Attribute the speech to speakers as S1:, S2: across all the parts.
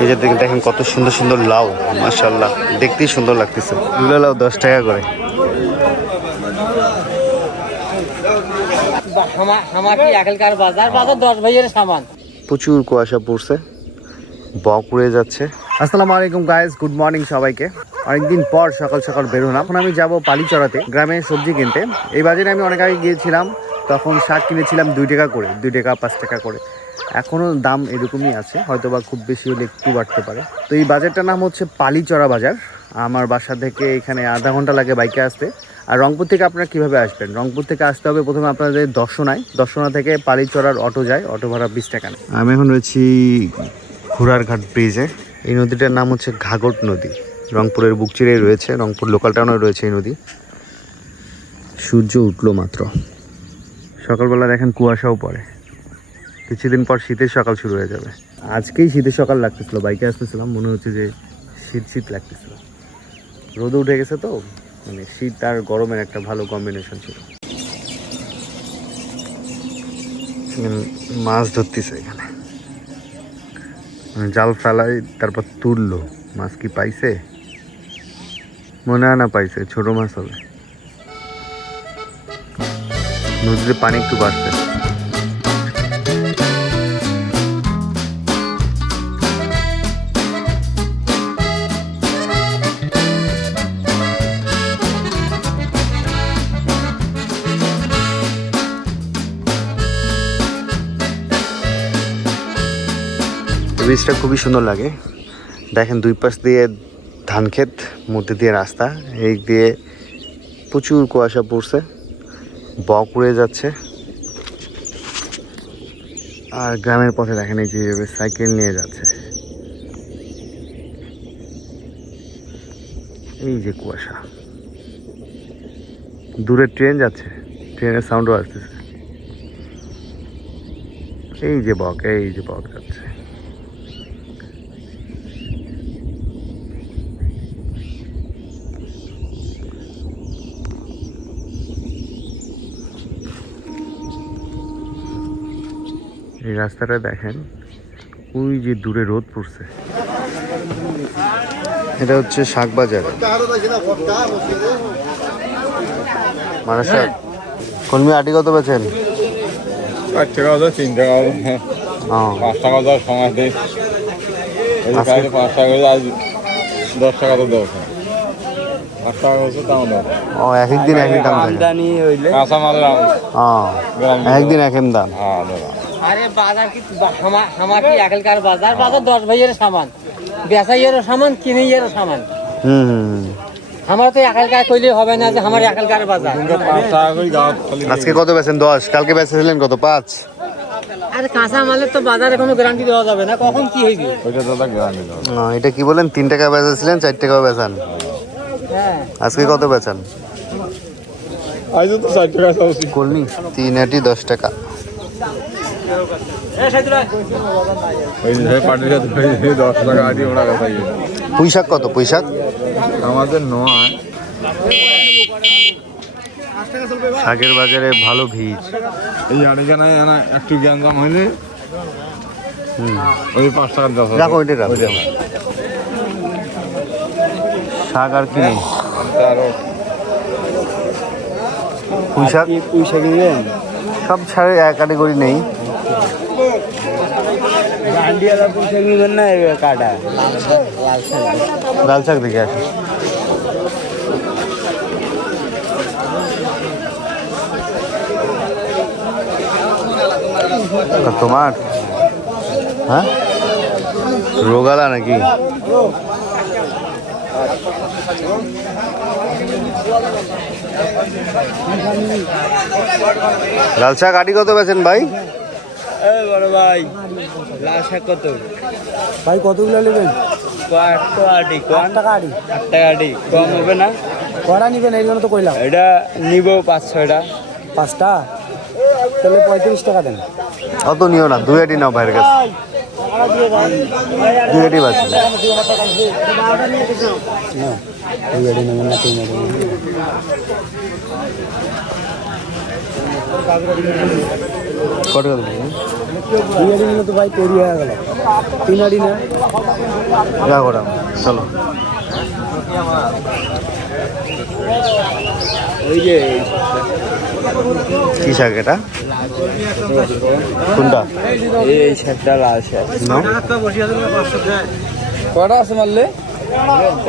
S1: এই যে দেখেন দেখেন কত সুন্দর সুন্দর লাউ মাশাল্লাহ দেখতেই সুন্দর লাগতেছে। দুটো লাউ দশ টাকা করে। প্রচুর কুয়াশা পড়ছে। বক উড়ে যাচ্ছে। আসসালামু আলাইকুম গাইস গুড মর্নিং সবাইকে। অনেকদিন পর সকাল সকাল বেরোলাম এখন আমি যাব পালিচড়াতে গ্রামে সবজি কিনতে। এই বাজারে আমি অনেক আগে গিয়েছিলাম। তখন শাক কিনেছিলাম দুই টাকা করে দুই টাকা পাঁচ টাকা করে। এখনও দাম এরকমই আছে হয়তো বা খুব বেশি হলে একটু বাড়তে পারে। তো এই বাজারটার নাম হচ্ছে পালিচড়া বাজার। আমার বাসা থেকে এখানে আধা ঘণ্টা লাগে বাইকে আসতে। আর রংপুর থেকে আপনারা কীভাবে আসবেন? রংপুর থেকে আসতে হবে প্রথমে আপনাদের দর্শনায়। দর্শনা থেকে পালিচড়ার অটো যায়, অটো ভাড়া বিশ টাকা আমি এখন রয়েছি ঘোড়ারঘাট ব্রিজে। এই নদীটার নাম হচ্ছে ঘাগট নদী। রংপুরের বুক চিরেই রয়েছে, রংপুর লোকাল টাউনে রয়েছে এই নদী। সূর্য উঠল মাত্র। সকালবেলা দেখেন কুয়াশাও পড়ে। কিছুদিন পর শীতের সকাল শুরু হয়ে যাবে। আজকেই শীতের সকাল লাগতেছিল, বাইকে আসতেছিলাম, মনে হচ্ছে যে শীত শীত লাগতেছিল। রোদ উঠে গেছে তো মানে শীত আর গরমের একটা ভালো কম্বিনেশন ছিল। মাছ ধরতেছে এখানে। জাল ফেলাই, তারপর তুললো। মাছ কি পাইছে? মনে হয় না পাইছে, ছোট মাছ হবে। নদীতে পানি একটু বাড়ছে ব্রিজটা খুবই সুন্দর লাগে। দেখেন দুই পাশ দিয়ে ধান ক্ষেত, মধ্যে দিয়ে রাস্তা, এই দিয়ে প্রচুর কুয়াশা পড়ছে, বক উড়ে যাচ্ছে। আর গ্রামের পথে দেখেন এই যে সাইকেল নিয়ে যাচ্ছে। এই যে কুয়াশা। দূরে ট্রেন যাচ্ছে, ট্রেনের সাউন্ডও আসতেছে। এই যে বক, এই যে বক যাচ্ছে এই রাস্তাটা দেখেন ওই যে দূরে রোদ পড়ছে। এটা হচ্ছে শাক বাজার মানে শাক কলমি আটি কত বেছেন
S2: চার টাকা তিন টাকা হ্যাঁ। পাঁচ টাকা সময় দেয় পাঁচ আজ দশ টাকা তো পাঁচ দেবো
S1: ও এক এক দিন এক দাম থাকে।
S3: আমদানি হইলে
S2: কাঁচা মালের আম
S1: ও এক দিন দাম।
S2: হ্যাঁ দেবো
S3: আরে বাজার কি হামা- হামাকি এখানকার বাজার? বাজার দশ ভাইয়ের সামান। বেচাইয়েরও সামান কিনেইয়েরও সামান।
S1: হুম।
S3: আমার তো কইলে হবে না যে আমার বাজার।
S1: আজকে কত বেছেন দশ। কালকে বেচেছিলেন কত? পাঁচ।
S3: আরে কাঁচা মালের তো বাজারে কোনো গ্যারান্টি দেওয়া যাবে না। কখন কি হইবে?
S2: ওইটা দাদা গ্রামে দেবো
S1: এটা কি বলেন? তিন টাকা বেচেছিলেন চার টাকা বেচান।
S3: হ্যাঁ।
S1: আজকে কত বেচান?
S2: আজ তো চার টাকা চাচ্ছি
S1: কলমি তিন আটি দশ টাকা
S2: ওই যে পাটির সাথে ওই যে দশ টাকা আটি ওরা কথা
S1: পুঁই শাক কত পুঁই শাক
S2: আমাদের নয়।
S1: শাকের বাজারে ভালো ভিড়।
S2: এই আড়িখানে না একটু জ্ঞানজাম হইলে
S1: হুম।
S2: ওই পাঁচ টাকার দশ
S1: রাখো ওইটা রাখো। শাক আর কি নেই?
S2: আরও
S1: পুঁই শাক
S3: পুঁই শাক নিবেন?
S1: সব ছাড়ে এক ক্যাটাগরি নেই
S3: গান্ডিয়ালা পুঁই শাক নিবেন না লাল শাক
S1: দেখে আসি। তোমার? হ্যাঁ? রোগালা নাকি? লাল শাক আটি কত বেছেন ভাই?
S3: বড় ভাই লাল শাক কত?
S4: ভাই কতগুলো নেবেন?
S3: আট আটি আট টাকা আটি আট টাকা আটি কম হবে না?
S4: কড়া নিবেন? এই জন্য তো কইলাম।
S3: এটা নিব পাঁচ ছয়টা।
S4: পাঁচটা? তাহলে পঁয়ত্রিশ টাকা দেন।
S1: অত নিও না দুই আটি নাও ভাইয়ের কাছে। দুই আটি বাঁচি
S4: দুই গাড়ি নেবেন না তিন গাড়ি নেবেন।
S1: কত টাকা দিবি
S4: দুই তো ভাই তৈরি হয়ে গেল তিন আড়ি না
S1: চলো।
S4: ওই যে
S1: কি শাক এটা? কোনটা?
S4: এই শাকটা লাল শাক। কটা আছে মারলে?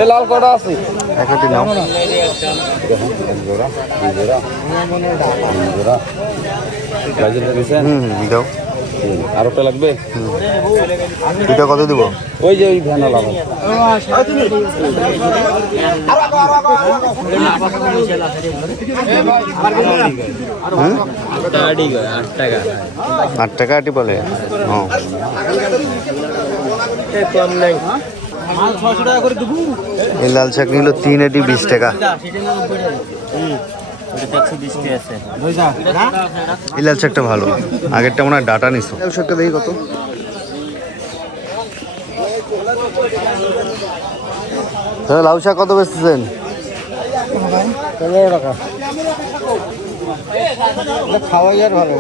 S4: এ লাল কটা আছে?
S1: একটি নাও। হুম হুম দাও।
S4: আর লাগবে?
S1: এটা কত দিব?
S4: ওই যে ওই ভ্যানা লাল।
S1: আট টাকা আটি বলে। হ্যাঁ এই লাল শাক নিল তিন আটি বিশ টাকা। এই লাল শাকটা ভালো। আগেরটা মনে হয় ডাটা নিছো। লাল শাকটা দেখি কত। লাউ শাক কত বেচতেছেন?
S4: টাকা। খাওয়াই আর ভালো।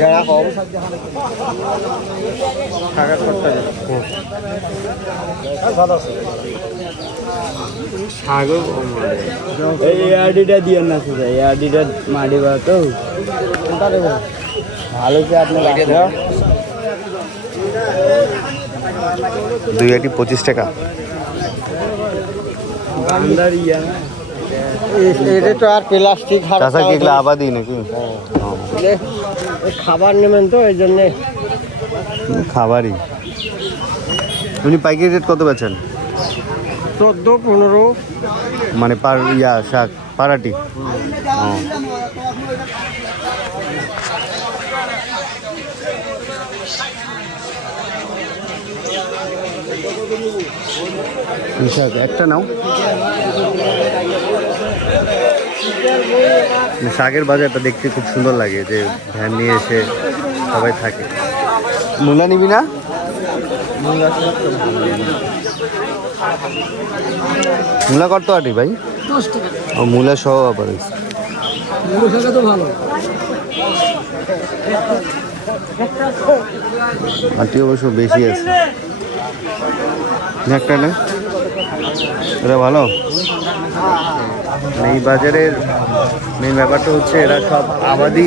S4: যারা কম টাকা করতে এই দিয়ে না মাটি বা তো। ভালো কি আপনি
S1: দুই আটি পঁচিশ টাকা।
S4: ইয়া
S3: তো আর প্লাস্টিক খাবার নেবেন তো জন্যে
S1: খাবারই উনি পাইকারি রেট কত
S3: চোদ্দ পনেরো
S1: মানে ইয়া শাক পারাটি। একটা নাও শাকের বাজারটা দেখতে খুব সুন্দর লাগে যে ভ্যান নিয়ে এসে সবাই থাকে। মূলা নিবি না? মূলা কত আটি ভাই? ও মূলা সহ আবার আটি অবশ্য বেশি আছে। একটা না। এটা ভালো? এই বাজারের মেন ব্যাপারটা হচ্ছে এরা সব আবাদি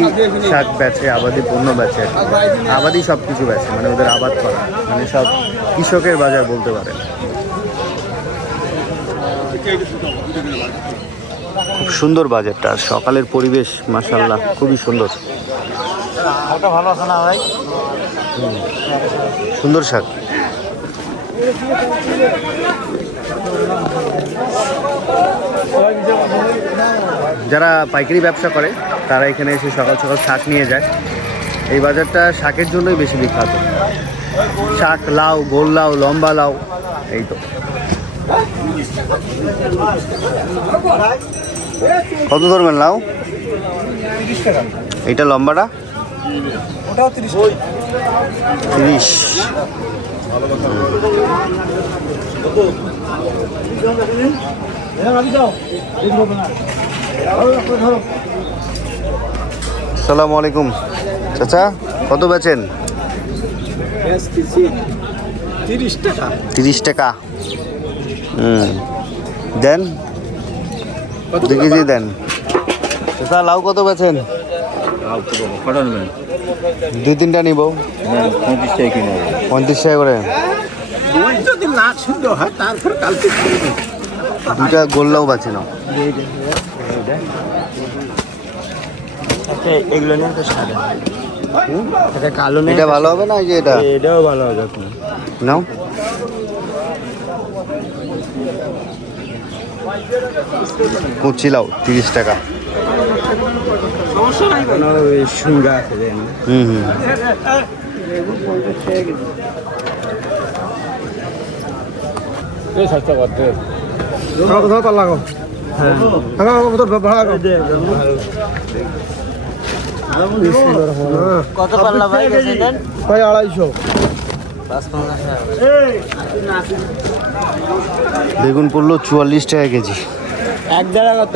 S1: শাক বেচে আবাদি পণ্য বেচে। আবাদি সব কিছু বেচে মানে ওদের আবাদ করা। মানে সব কৃষকের বাজার বলতে পারে খুব সুন্দর বাজারটা আর সকালের পরিবেশ মাসাল্লাহ খুবই সুন্দর।
S3: ভালো আছে না ভাই?
S1: সুন্দর শাক। যারা পাইকারি ব্যবসা করে, তারা এখানে এসে সকাল সকাল শাক নিয়ে যায়। এই বাজারটা শাকের জন্যই বেশি বিখ্যাত। শাক, লাউ, গোল লাউ, লম্বা লাউ, এই তো। কত ধরবেন লাউ? এইটা লম্বাটা? তিরিশ। সালাম আলাইকুম। চাচা কত বেচেন?
S4: তিরিশ টাকা।
S1: তিরিশ টাকা হুম। দেন? দু কেজি দেন। চাচা লাউ কত বেচেন? দুই তিনটা নিব।
S2: পঁয়ত্রিশ টাকা কিনে
S1: পঁয়ত্রিশ
S4: যদি না সুন্দর হয় তারপর কালকে
S1: দুইটা গোল্লাও বাঁচে না।
S4: এগুলো নিয়ে তো সাদা এটা কালো নেই
S1: এটা ভালো হবে না যে এটা?
S4: এটাও ভালো হবে
S1: নাও কুচি লাউ তিরিশ টাকা।
S3: কত পাল্লা ভাই
S4: ভাই আড়াইশো।
S1: বেগুন পড়ল চুয়াল্লিশ টাকা কেজি।
S4: এক জায়গা কত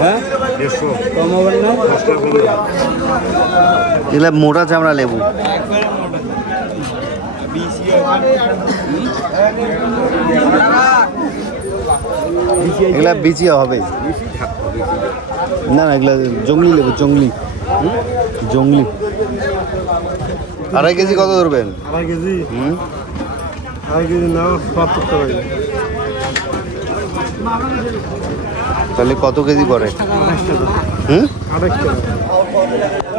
S4: হ্যাঁ? কম হবে না?
S1: এগুলা মোটা চামড়া লেবু। এগুলা বিচিয়া হবে। না না এগুলা জঙ্গলি লেবু জঙ্গলি। জঙ্গলি। আড়াই কেজি কত ধরবেন?
S4: আড়াই কেজি?
S1: হুম?
S4: আড়াই কেজি সত্তর টাকা
S1: তাহলে কত কেজি পড়ে? হুম?
S4: আড়াই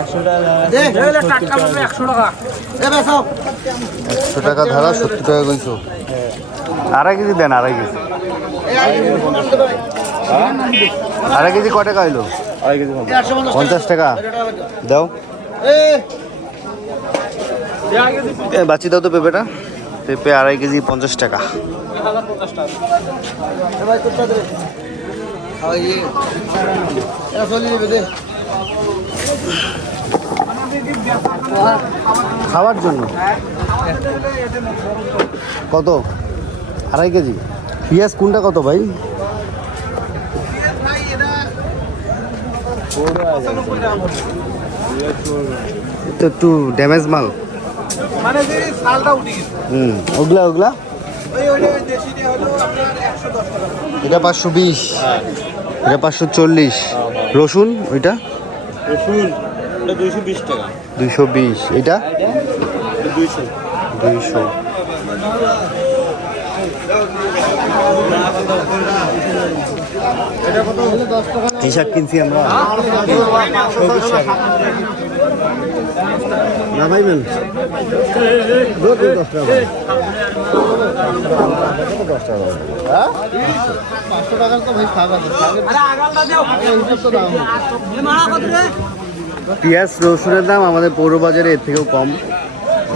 S3: একশো টাকা
S1: একশো টাকা। ধারা সত্তর টাকা কইছো? আড়াই কেজি দেন আড়াই কেজি। আড়াই কেজি ক টাকা হইল?
S2: আড়াই কেজি
S1: পঞ্চাশ। টাকা। দাও। এ, বাচ্চি দাও তো পেঁপেটা। পেঁপে আড়াই কেজি পঞ্চাশ টাকা। খাওয়ার জন্য? কত? আড়াই কেজি? পেঁয়াজ কোনটা কত ভাই? তো একটু ড্যামেজ মাল। হুম, ওগুলা ওগুলা? এটা পাঁচশো বিশ। এটা পাঁচশো চল্লিশ। রসুন, ওইটা?
S2: রসুন দুইশো বিশ টাকা।
S1: দুইশো বিশ। এটা?
S2: দুইশো।
S1: দুইশো। শাক কিনছি আমরা। না দশ টাকা। পেঁয়াজ রসুনের দাম আমাদের পৌর বাজারে এর থেকেও কম।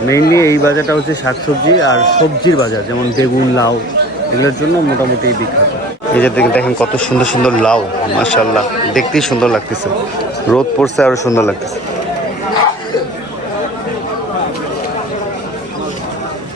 S1: মেইনলি এই বাজারটা হচ্ছে শাকসবজি আর সবজির বাজার, যেমন বেগুন, লাউ, এগুলোর জন্য মোটামুটি বিখ্যাত। এই যে দেখেন কত সুন্দর সুন্দর লাউ মাশাল্লাহ দেখতেই সুন্দর লাগতেছে। রোদ পড়ছে আরও সুন্দর লাগতেছে
S2: লাভের সাইডটা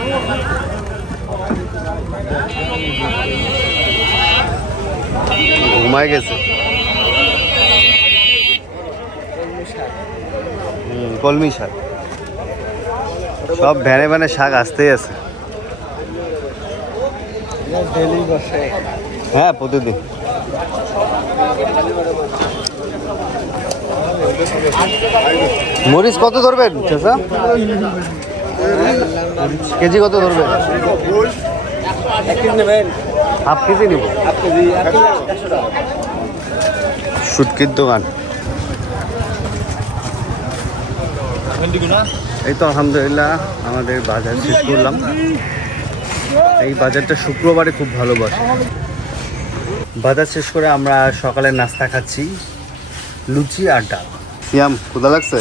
S1: ঘুমায় গেছে। কলমি শাক। সব ভ্যানে ভ্যানে শাক আসতেই আছে। হ্যাঁ প্রতিদিন। মরিচ কত ধরবেন কেজি কত ধরবেন? হাফ কেজি সুটকির দোকান। এই তো আলহামদুলিল্লাহ আমাদের বাজার শেষ করলাম। এই বাজারটা শুক্রবারে খুব ভালো বসে। বাজার শেষ করে আমরা সকালে নাস্তা খাচ্ছি। লুচি আর ডাল। সিয়াম লাগছে?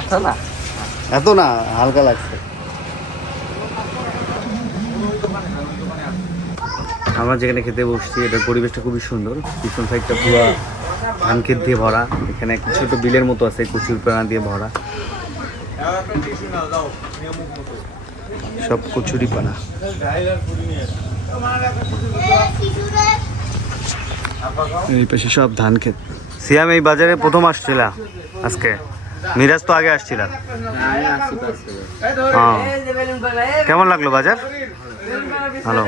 S3: এত না।
S1: এত না হালকা লাগছে। আমরা যেখানে খেতে বসছি এটার পরিবেশটা খুবই সুন্দর। পিছন সাইডটা পুরো ধান ক্ষেত দিয়ে ভরা। এখানে একটা ছোট বিলের মতো আছে কচুর পানা দিয়ে ভরা। সব কচুরি পানা। এই পাশে সব ধান ক্ষেত। সিয়াম এই বাজারে প্রথম আসছিলা আজকে? মিরাজ তো আগে আসছিলা। হ্যাঁ। কেমন লাগল বাজার? ভালো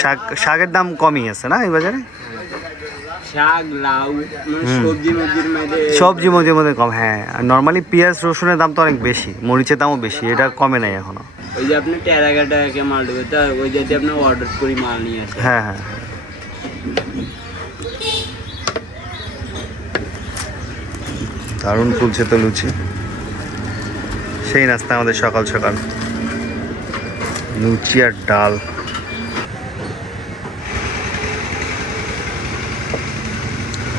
S1: শাক শাকের দাম কমই আছে না এই বাজারে?
S4: শাক লাউ সবজি মধ্যে।
S1: সবজি মধ্যে মধ্যে কম হ্যাঁ। আর নর্মালি পেঁয়াজ রসুনের দাম তো অনেক বেশি মরিচের দামও বেশি এটা কমে নাই এখনও।
S4: ওই যে আপনি টেরাগা টাকাকে মাল দেবে তা ওই যদি আপনি অর্ডার করি মাল নিয়ে আসে
S1: হ্যাঁ হ্যাঁ হ্যাঁ। দারুণ ফুলছে তো লুচি। সেই নাস্তা আমাদের সকাল সকাল। লুচি আর ডাল।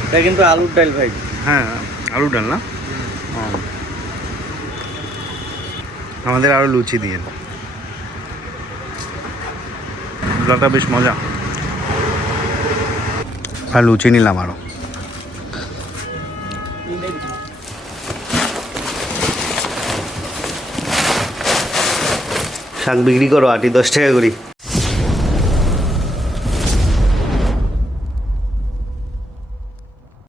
S4: এটা কিন্তু আলুর ডাল ভাই।
S1: হ্যাঁ আলুর ডাল না? আমাদের আরও লুচি দিয়ে। ডালটা বেশ মজা। আর লুচি নিলাম আরও। শাক বিক্রি করো আটি দশ টাকা করি।